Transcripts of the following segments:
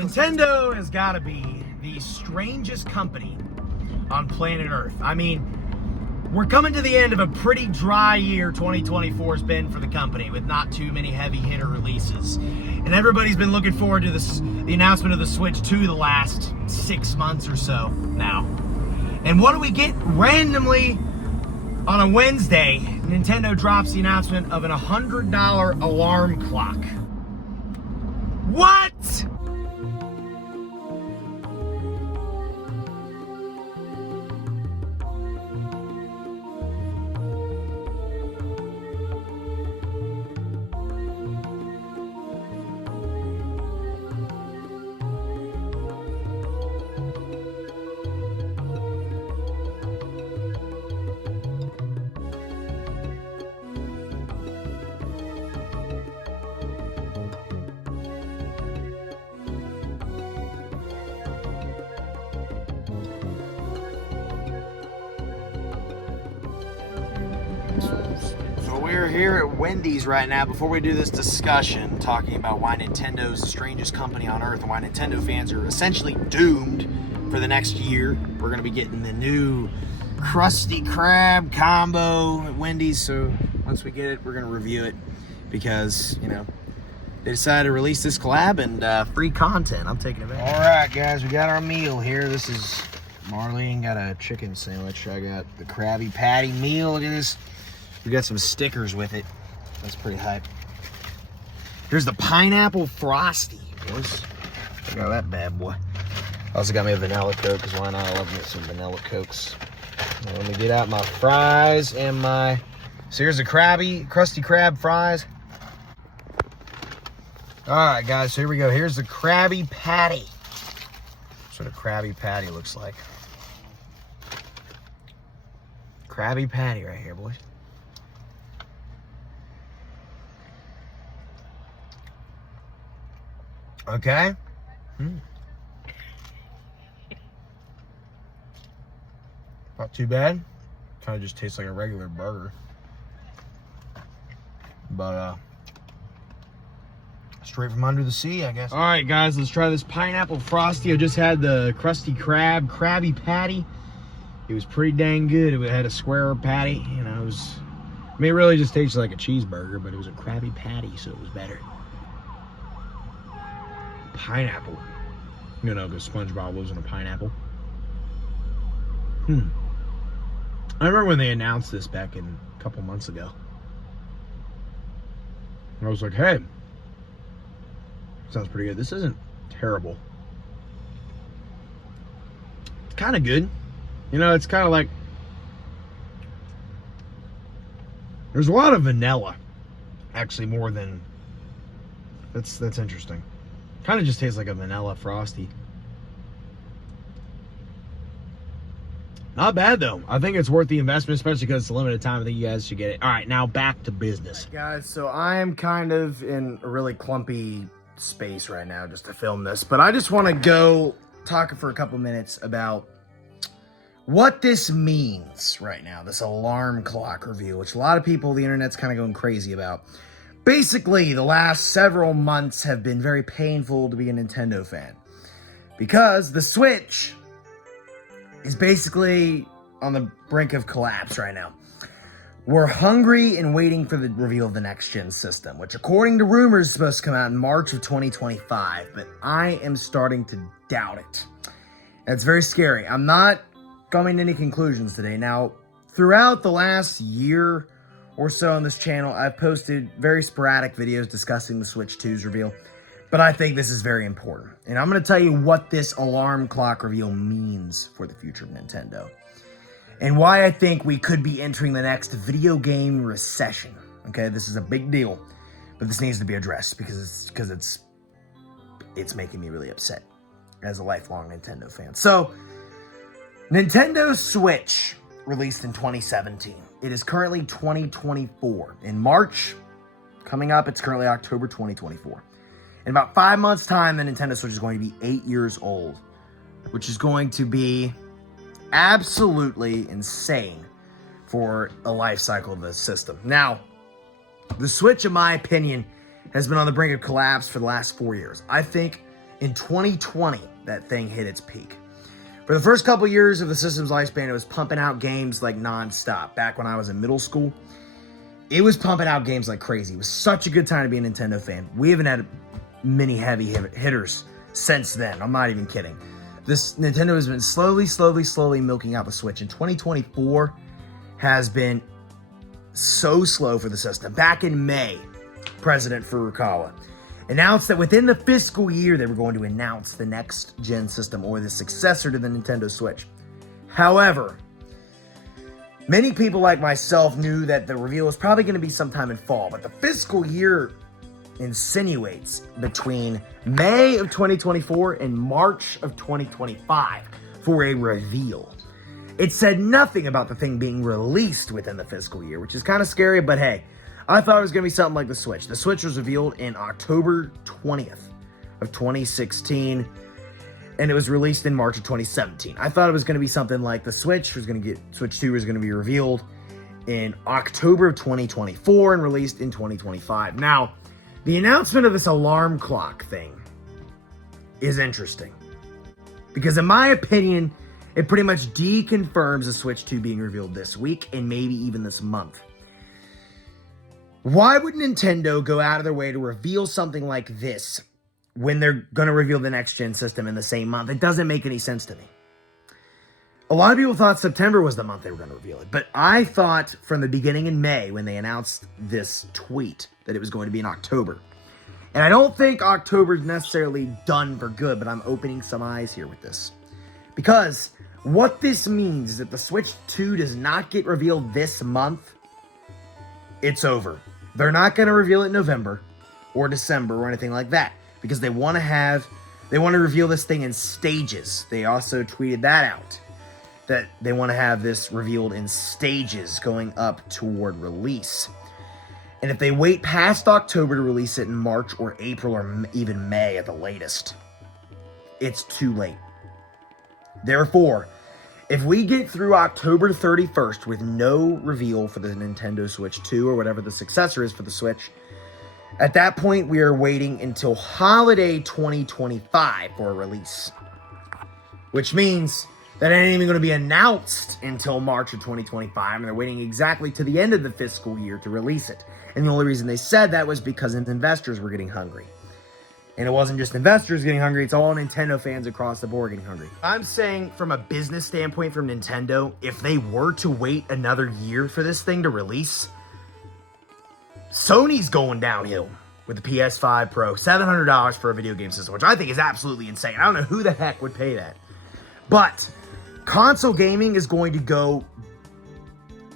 Nintendo has got to be the strangest company on planet Earth. I mean, we're coming to the end of a pretty dry year 2024 has been for the company with not too many heavy hitter releases. And everybody's been looking forward to the announcement of the Switch 2 the last 6 months or so now. And what do we get randomly on a Wednesday? Nintendo drops the announcement of an $100 alarm clock. What? So we're here at Wendy's right now before we do this discussion talking about why Nintendo's the strangest company on earth and why Nintendo fans are essentially doomed for the next year. We're going to be getting the new Krusty Krab combo at Wendy's, so once we get it, we're going to review it because, you know, they decided to release this collab and free content. I'm taking it back. All right, guys, we got our meal here. This is Marlene got a chicken sandwich. I got the Krabby Patty meal. Look at this. We got some stickers with it. That's pretty hype. Here's the pineapple frosty, boys. Check out that bad boy. Also got me a vanilla Coke, because why not? I love me some vanilla Cokes. Now let me get out my fries and my... So here's the Krusty Krab fries. Alright, guys, so here we go. Here's the Krabby Patty. That's what a Krabby Patty looks like. Krabby Patty right here, boys. Okay. Not too bad. Kind of just tastes like a regular burger. But, straight from under the sea, I guess. All right, guys, let's try this pineapple frosty. I just had the Krusty Krabby Patty. It was pretty dang good. It had a square patty, you know. It really just tasted like a cheeseburger, but it was a Krabby Patty, so it was better. Pineapple. You know, because SpongeBob lives in a pineapple. I remember when they announced this back in a couple months ago. I was like, hey, sounds pretty good. This isn't terrible. It's kind of good. You know, it's kind of like, there's a lot of vanilla, actually, more than, that's interesting. Kind of just tastes like a vanilla frosty. Not bad, though. I think it's worth the investment, especially because it's a limited time. I think you guys should get it. All right, now back to business. Right, guys, so I am kind of in a really clumpy space right now just to film this, but I just want to go talk for a couple minutes about what this means right now, this alarm clock review, which a lot of people, the internet's kind of going crazy about. Basically, the last several months have been very painful to be a Nintendo fan because the Switch is basically on the brink of collapse right now. We're hungry and waiting for the reveal of the next-gen system, which according to rumors is supposed to come out in March of 2025, but I am starting to doubt it. That's very scary. I'm not coming to any conclusions today. Now, throughout the last year or so on this channel, I've posted very sporadic videos discussing the Switch 2's reveal, but I think this is very important. And I'm going to tell you what this alarm clock reveal means for the future of Nintendo, and why I think we could be entering the next video game recession. Okay, this is a big deal, but this needs to be addressed because it's making me really upset as a lifelong Nintendo fan. So, Nintendo Switch released in 2017. It is currently 2024. In March, coming up, it's currently October 2024. In about 5 months' time, the Nintendo Switch is going to be 8 years old, which is going to be absolutely insane for a life cycle of the system. Now, the Switch, in my opinion, has been on the brink of collapse for the last 4 years. I think In 2020, that thing hit its peak. For the first couple years of the system's lifespan, it was pumping out games like nonstop. Back when I was in middle school, it was pumping out games like crazy. It was such a good time to be a Nintendo fan. We haven't had many heavy hitters since then. I'm not even kidding. This Nintendo has been slowly milking out the Switch. And 2024 has been so slow for the system. Back in May, President Furukawa announced that within the fiscal year, they were going to announce the next gen system or the successor to the Nintendo Switch. However, many people like myself knew that the reveal was probably going to be sometime in fall, but the fiscal year insinuates between May of 2024 and March of 2025 for a reveal. It said nothing about the thing being released within the fiscal year, which is kind of scary, but hey, I thought it was going to be something like the Switch. The Switch was revealed in October 20th of 2016, and it was released in March of 2017. I thought it was going to be something like the Switch 2 was going to be revealed in October of 2024 and released in 2025. Now, the announcement of this alarm clock thing is interesting because in my opinion, it pretty much deconfirms the Switch 2 being revealed this week and maybe even this month. Why would Nintendo go out of their way to reveal something like this when they're going to reveal the next-gen system in the same month? It doesn't make any sense to me. A lot of people thought September was the month they were going to reveal it, but I thought from the beginning in May when they announced this tweet that it was going to be in October. And I don't think October is necessarily done for good, but I'm opening some eyes here with this. Because what this means is if the Switch 2 does not get revealed this month, it's over. They're not going to reveal it in November or December or anything like that because they want to reveal this thing in stages. They also tweeted that out, that they want to have this revealed in stages going up toward release. And if they wait past October to release it in March or April or even May at the latest, it's too late. Therefore, if we get through October 31st with no reveal for the Nintendo Switch 2 or whatever the successor is for the Switch, at that point we are waiting until holiday 2025 for a release. Which means that it ain't even going to be announced until March of 2025, and they're waiting exactly to the end of the fiscal year to release it. And the only reason they said that was because investors were getting hungry. And it wasn't just investors getting hungry, it's all Nintendo fans across the board getting hungry. I'm saying from a business standpoint from Nintendo, if they were to wait another year for this thing to release, Sony's going downhill with the PS5 Pro. $700 for a video game system, which I think is absolutely insane. I don't know who the heck would pay that. But console gaming is going to go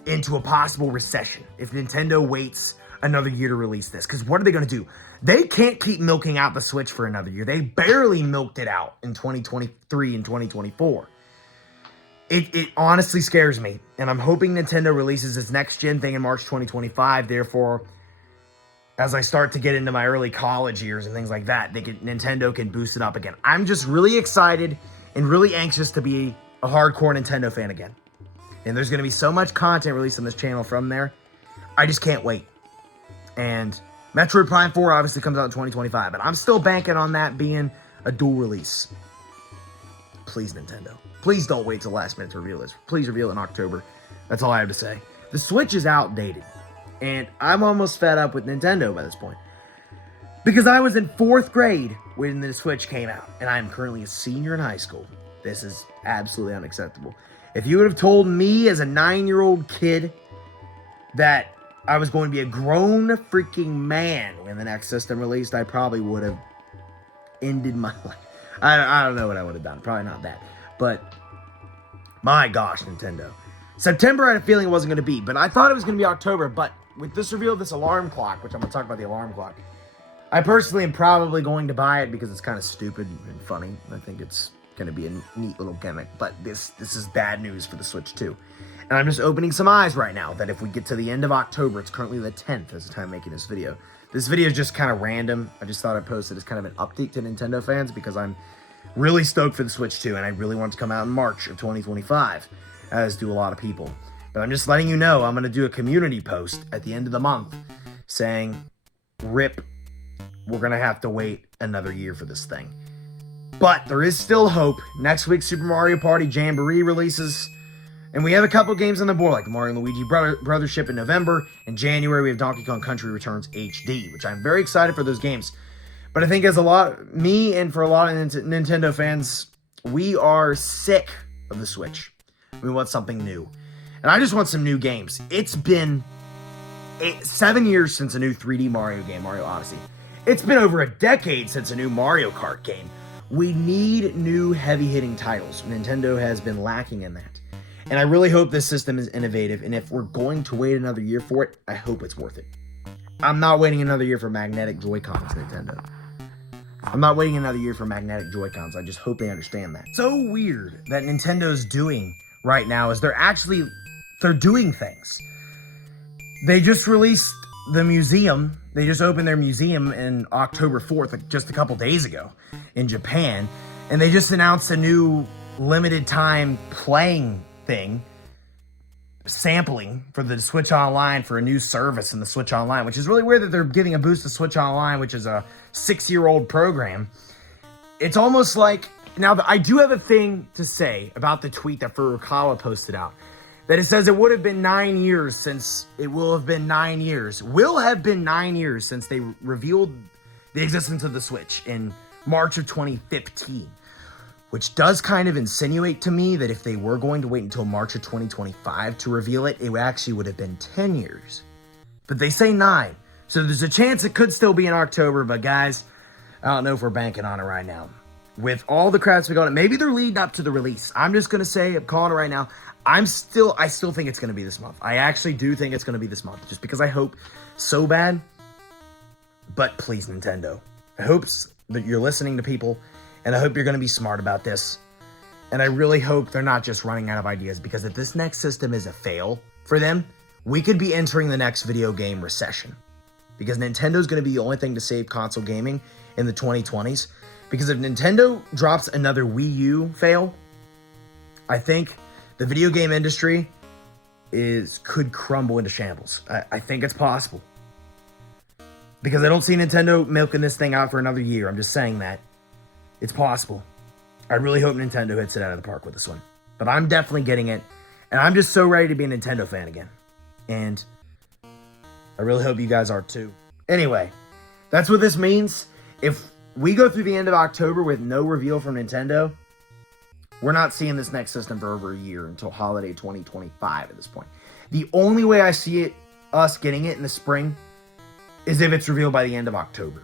into a possible recession if Nintendo waits another year to release this. Because what are they going to do? They can't keep milking out the Switch for another year. They barely milked it out in 2023 and 2024. It honestly scares me. And I'm hoping Nintendo releases its next-gen thing in March 2025. Therefore, as I start to get into my early college years and things like that, Nintendo can boost it up again. I'm just really excited and really anxious to be a hardcore Nintendo fan again. And there's going to be so much content released on this channel from there. I just can't wait. And Metroid Prime 4 obviously comes out in 2025, but I'm still banking on that being a dual release. Please, Nintendo. Please don't wait till last minute to reveal this. Please reveal it in October. That's all I have to say. The Switch is outdated, and I'm almost fed up with Nintendo by this point. Because I was in 4th grade when the Switch came out, and I am currently a senior in high school. This is absolutely unacceptable. If you would have told me as a 9-year-old kid that I was going to be a grown freaking man when the next system released, I probably would have ended my life. I don't know what I would have done. Probably not that. But my gosh, Nintendo. September, I had a feeling it wasn't going to be, but I thought it was going to be October. But with this reveal of this alarm clock, which I'm going to talk about the alarm clock, I personally am probably going to buy it because it's kind of stupid and funny. I think it's going to be a neat little gimmick. But this is bad news for the Switch 2. And I'm just opening some eyes right now that if we get to the end of October, it's currently the 10th as the time making this video. This video is just kind of random. I just thought I'd post it as kind of an update to Nintendo fans because I'm really stoked for the Switch 2 and I really want it to come out in March of 2025, as do a lot of people. But I'm just letting you know I'm going to do a community post at the end of the month saying, RIP, we're going to have to wait another year for this thing. But there is still hope. Next week, Super Mario Party Jamboree releases. And we have a couple games on the board, like the Mario and Luigi Brothership in November. In January, we have Donkey Kong Country Returns HD, which I'm very excited for those games. But I think me and for a lot of Nintendo fans, we are sick of the Switch. We want something new. And I just want some new games. It's been 7 years since a new 3D Mario game, Mario Odyssey. It's been over a decade since a new Mario Kart game. We need new heavy-hitting titles. Nintendo has been lacking in that. And I really hope this system is innovative, and if we're going to wait another year for it, I hope it's worth it. I'm not waiting another year for magnetic Joy-Cons, Nintendo. I'm not waiting another year for magnetic Joy-Cons. I just hope they understand that. So weird that Nintendo's doing right now is they're doing things. They just released the museum. They just opened their museum in October 4th, like just a couple days ago in Japan. And they just announced a new limited time playing thing, sampling for the Switch Online for a new service in the Switch Online, which is really weird that they're giving a boost to Switch Online, which is a 6-year-old program. It's almost like, now I do have a thing to say about the tweet that Furukawa posted out, that it says it will have been 9 years since they revealed the existence of the Switch in March of 2015. Which does kind of insinuate to me that if they were going to wait until March of 2025 to reveal it, it actually would have been 10 years. But they say 9. So there's a chance it could still be in October, but guys, I don't know if we're banking on it right now. With all the crowds we got, maybe they're leading up to the release. I'm just going to say, I'm calling it right now. I still think it's going to be this month. I actually do think it's going to be this month, just because I hope so bad. But please, Nintendo, I hope that you're listening to people. And I hope you're going to be smart about this. And I really hope they're not just running out of ideas, because if this next system is a fail for them, we could be entering the next video game recession. Because Nintendo's going to be the only thing to save console gaming in the 2020s. Because if Nintendo drops another Wii U fail, I think the video game industry could crumble into shambles. I think it's possible. Because I don't see Nintendo milking this thing out for another year. I'm just saying that. It's possible. I really hope Nintendo hits it out of the park with this one. But I'm definitely getting it. And I'm just so ready to be a Nintendo fan again. And I really hope you guys are too. Anyway, that's what this means. If we go through the end of October with no reveal from Nintendo, we're not seeing this next system for over a year until holiday 2025 at this point. The only way I see us getting it in the spring is if it's revealed by the end of October.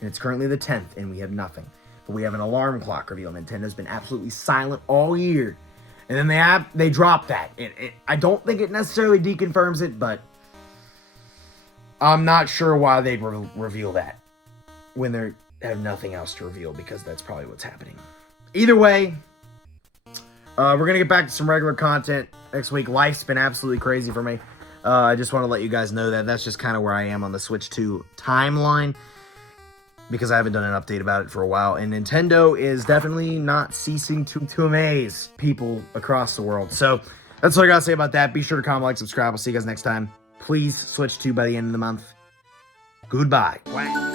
And it's currently the 10th, and we have nothing. But we have an alarm clock reveal. Nintendo's been absolutely silent all year. And then they dropped that. I don't think it necessarily deconfirms it, but I'm not sure why they'd reveal that when they have nothing else to reveal, because that's probably what's happening. Either way, we're going to get back to some regular content next week. Life's been absolutely crazy for me. I just want to let you guys know that that's just kind of where I am on the Switch 2 timeline, because I haven't done an update about it for a while. And Nintendo is definitely not ceasing to amaze people across the world. So that's all I got to say about that. Be sure to comment, like, subscribe. I'll see you guys next time. Please Switch 2 by the end of the month. Goodbye. Wow.